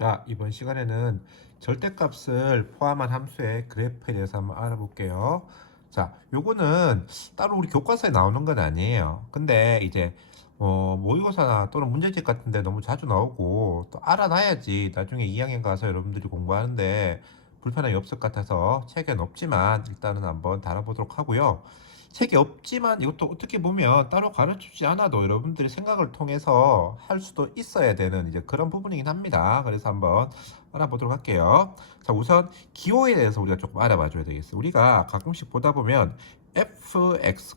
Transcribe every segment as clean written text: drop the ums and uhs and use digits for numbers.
자, 이번 시간에는 절대값을 포함한 함수의 그래프에 대해서 한번 알아볼게요. 자, 요거는 따로 우리 교과서에 나오는 건 아니에요. 근데 이제 모의고사나 또는 문제집 같은데 너무 자주 나오고 또 알아놔야지 나중에 2학년 가서 여러분들이 공부하는데 불편함이 없을 것 같아서 책엔 없지만 일단은 한번 다뤄보도록 하고요. 책이 없지만 이것도 어떻게 보면 따로 가르치지 않아도 여러분들이 생각을 통해서 할 수도 있어야 되는 이제 그런 부분이긴 합니다. 그래서 한번 알아보도록 할게요. 자, 우선 기호에 대해서 우리가 조금 알아봐 줘야 되겠어요. 우리가 가끔씩 보다 보면 fx,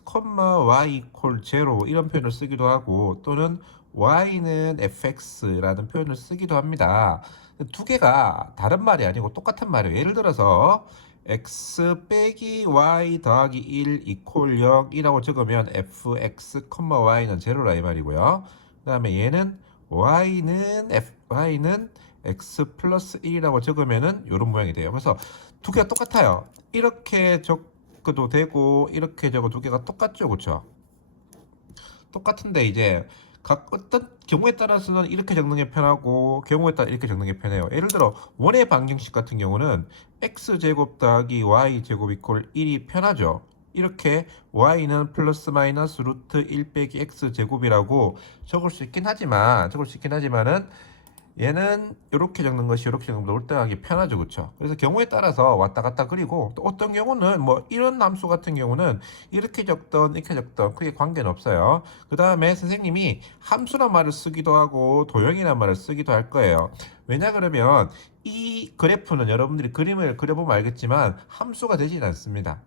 y equal 0 이런 표현을 쓰기도 하고 또는 y는 fx라는 표현을 쓰기도 합니다. 두 개가 다른 말이 아니고 똑같은 말이에요. 예를 들어서 x 빼기 y 더하기 1 이퀄 0이라고 적으면 fx, y는 제로라 이 말이고요. 그 다음에 얘는 y는 x 플러스 1이라고 적으면은 이런 모양이 돼요. 그래서 두 개가 똑같아요. 이렇게 적어도 되고 이렇게 적어도 두 개가 똑같죠, 그렇죠? 똑같은데 이제 각 어떤 경우에 따라서는 이렇게 적는 게 편하고 경우에 따라 이렇게 적는 게 편해요. 예를 들어 원의 방정식 같은 경우는 x제곱 더하기 y제곱 이퀄 1이 편하죠. 이렇게 y는 플러스 마이너스 루트 1 빼기 x제곱이라고 적을 수 있긴 하지만은 얘는 이렇게 적는 것이 이렇게 적는 것보다 올등하기 편하죠, 그렇죠? 그래서 경우에 따라서 왔다 갔다 그리고 또 어떤 경우는 뭐 이런 함수 같은 경우는 이렇게 적던 이렇게 적던 크게 관계는 없어요. 그 다음에 선생님이 함수란 말을 쓰기도 하고 도형이란 말을 쓰기도 할 거예요. 왜냐 그러면 이 그래프는 여러분들이 그림을 그려보면 알겠지만 함수가 되진 않습니다.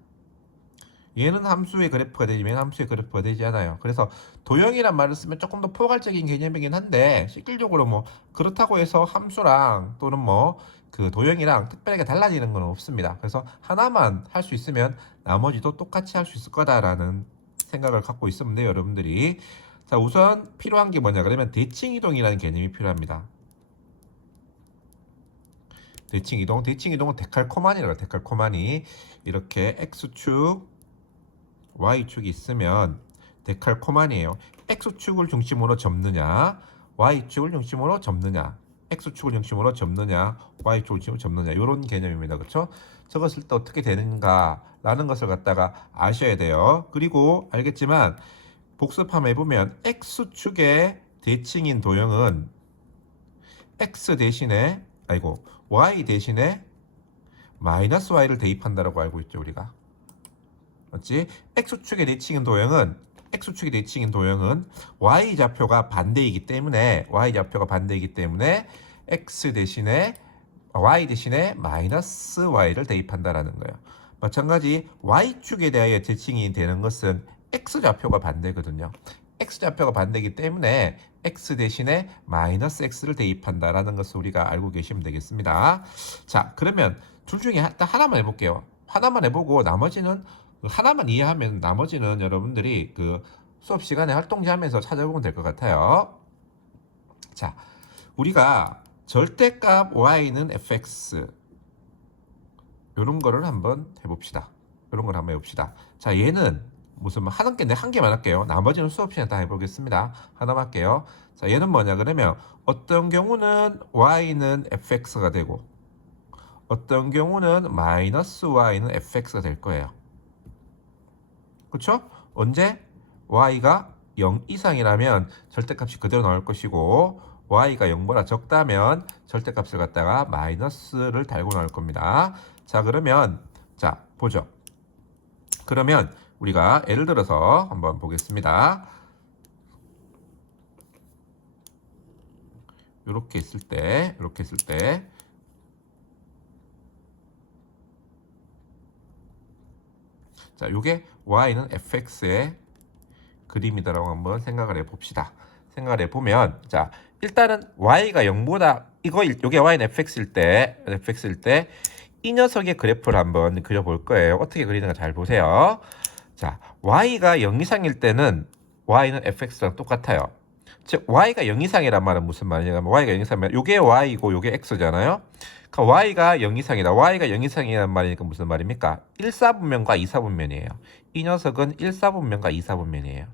얘는 함수의 그래프가 되지만 얘는 함수의 그래프가 되지 않아요. 그래서 도형이란 말을 쓰면 조금 더 포괄적인 개념이긴 한데 실질적으로 뭐 그렇다고 해서 함수랑 또는 뭐 그 도형이랑 특별하게 달라지는 건 없습니다. 그래서 하나만 할 수 있으면 나머지도 똑같이 할 수 있을 거다라는 생각을 갖고 있으면 돼요, 여러분들이. 자, 우선 필요한 게 뭐냐 그러면 대칭이동이라는 개념이 필요합니다. 대칭이동은 데칼코마니라고 해요. 데칼코마니. 이렇게 x축 y축이 있으면 데칼코마니에요. x축을 중심으로 접느냐 y축을 중심으로 접느냐 x축을 중심으로 접느냐 y축을 중심으로 접느냐 이런 개념입니다. 그렇죠? 적었을 때 어떻게 되는가 라는 것을 갖다가 아셔야 돼요. 그리고 알겠지만 복습함에 보면 x축의 대칭인 도형은 x 대신에 y 대신에 마이너스 y를 대입한다라고 알고 있죠, 우리가. 맞지? x축의 내칭인 도형은 y좌표가 반대이기 때문에 x 대신에 y 대신에 마이너스 y를 대입한다라는 거예요. 마찬가지 y축에 대하여 대칭이 되는 것은 x좌표가 반대거든요. x좌표가 반대이기 때문에 x 대신에 마이너스 x를 대입한다라는 것을 우리가 알고 계시면 되겠습니다. 자, 그러면 둘 중에 하나만 해볼게요. 하나만 해보고 나머지는 하나만 이해하면 나머지는 여러분들이 그 수업 시간에 활동지 하면서 찾아보면 될 것 같아요. 자, 우리가 절대값 y는 fx 이런 거를 한번 해봅시다. 자, 얘는 무슨 하는 게 한 개만 할게요. 나머지는 수업 시간에 다 해보겠습니다. 하나만 할게요. 자, 얘는 뭐냐 그러면 어떤 경우는 y는 fx가 되고 어떤 경우는 마이너스 y는 fx가 될 거예요. 그렇죠? 언제? y가 0 이상이라면 절대값이 그대로 나올 것이고 y가 0보다 적다면 절대값을 갖다가 마이너스를 달고 나올 겁니다. 자, 그러면 자, 보죠. 그러면 우리가 예를 들어서 한번 보겠습니다. 이렇게 있을 때 자, 요게 y는 fx의 그림이다라고 한번 생각을 해봅시다. 생각을 해보면 자, 일단은 y가 0보다 요게 y는 fx일 때 이 녀석의 그래프를 한번 그려볼 거예요. 어떻게 그리는가 잘 보세요. 자, y가 0 이상일 때는 y는 fx랑 똑같아요. 즉 y가 0 이상이란 말은 무슨 말이냐면 y가 0 이상이면 요게 y고 요게 x잖아요. 그러니까 y가 0 이상이다. y가 0 이상이란 말이니까 무슨 말입니까? 1사분면과 2사분면이에요. 이 녀석은 1사분면과 2사분면이에요.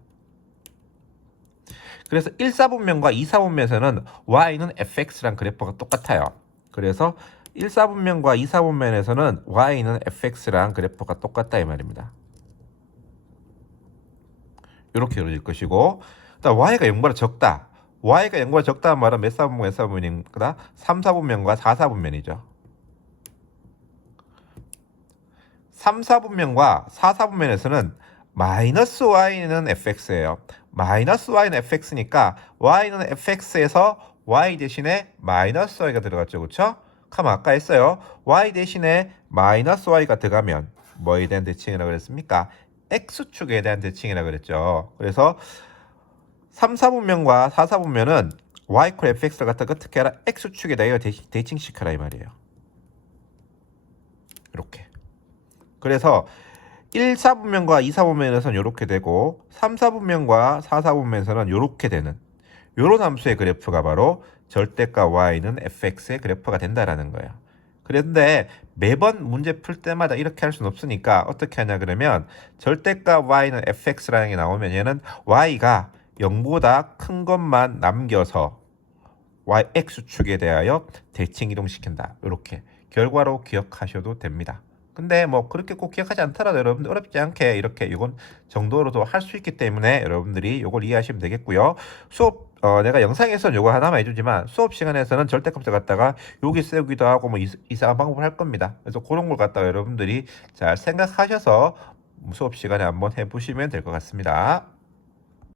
그래서 1사분면과 2사분면에서는 y는 fx랑 그래프가 똑같아요. 그래서 1사분면과 2사분면에서는 y는 fx랑 그래프가 똑같다 이 말입니다. 이렇게 이루어질 것이고, 일단 y가 0보다 적다. y가 0보다 적다는 말은 몇 사분면, 몇 사분면입니까? 3사분면과 4사분면이죠. 3사분면과 4사분면에서는 마이너스 y는 fx예요. 마이너스 y는 fx니까 y는 fx에서 y 대신에 마이너스 y가 들어갔죠. 그렇죠? 그럼 아까 했어요. y 대신에 마이너스 y가 들어가면 뭐에 대한 대칭이라고 그랬습니까? x축에 대한 대칭이라고 그랬죠. 그래서 3사분면과 4사분면은 y 콜 fx를 갖다가 어떻게 하라? x축에 대하여 대칭시켜라 이 말이에요. 이렇게. 그래서 1사분면과 2사분면에서는 이렇게 되고 3사분면과 4사분면에서는 이렇게 되는 이런 함수의 그래프가 바로 절대값 y는 fx의 그래프가 된다라는 거예요. 그런데 매번 문제 풀 때마다 이렇게 할 수는 없으니까 어떻게 하냐 그러면 절대값 y는 fx라는 게 나오면 얘는 y가 0보다 큰 것만 남겨서 x축에 대하여 대칭 이동시킨다. 이렇게 결과로 기억하셔도 됩니다. 근데 뭐 그렇게 꼭 기억하지 않더라도 여러분들 어렵지 않게 이렇게 이건 정도로도 할 수 있기 때문에 여러분들이 이걸 이해하시면 되겠고요. 수업 내가 영상에서는 이거 하나만 해주지만 수업 시간에서는 절대값을 갖다가 여기 세우기도 하고 뭐 이상한 방법을 할 겁니다. 그래서 그런 걸 갖다가 여러분들이 잘 생각하셔서 수업 시간에 한번 해보시면 될 것 같습니다.